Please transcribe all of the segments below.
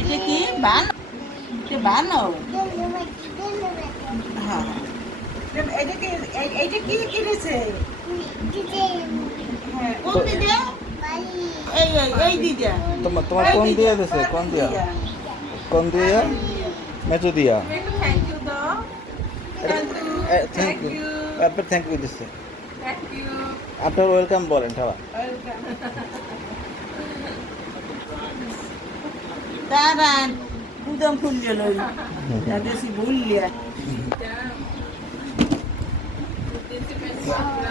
এটা কি বান? এটা বানো? হ্যাঁ। এইটা কি কিনেছে? হ্যাঁ, কোন দিদা? এই দিদা। তোমার কোন দিয়া দিছে? কোন দিয়া? কোন দিয়া? মেচু দিয়া। থ্যাংক ইউ দাও। Thank you. আপনার থ্যাংক ইউ দিছে। Thank you. আপনার ওয়েলকাম বলেন ঠাওয়া। দাঁড়ান, গুদাম খুললে লই। বেশি ভুললে।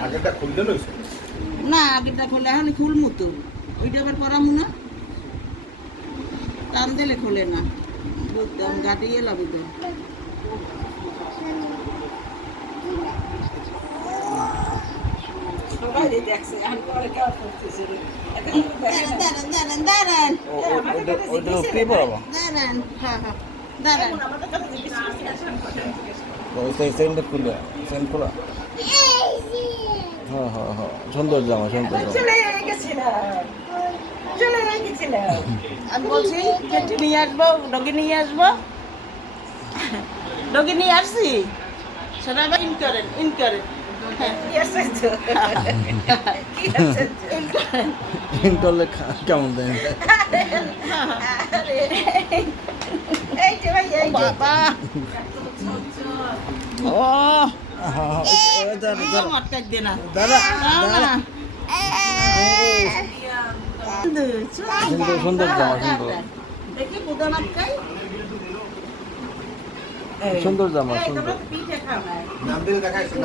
আগেরটা খুললে লইছে না, আগেরটা খোলে এখন খুলমু তো। ওইটা আবার করামু না। টান দিলে খোলে না। বুঝতাম গাটিয়ে লাবি তো। দাঁড়ান। ওইটা কি বলবো? দাঁড়ান। হ্যাঁ, হ্যাঁ। দাঁড়ান। সেন্ট খুলে সেন্ট খোলা। হ্যাঁ হ্যাঁ হ্যাঁ, সুন্দর জামা, সুন্দর জামা। আমি বলছি কেটে নিয়ে আসবো, ডগি নিয়ে আসবো। ডগি নিয়ে আসছি। সেটা আবার ইন করেন। ইন করলে কেমন দেন? বাবা ও মটকাই দে না দাদা না সুন্দর সুন্দর জামা, সুন্দর দেখি বুদা মাটকাই সুন্দর জামা, সুন্দর। নাম দিলে দেখাইছো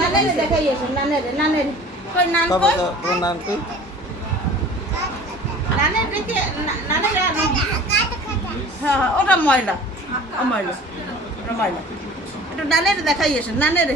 নানের দেখাই এসো নানের কই নান বাবা কই তোমার নাম কি? নানের দেখে নানের হ্যাঁ ওটা ময়লা ময়লা ওটা ময়লা একটু নানের দেখাই এসো নানের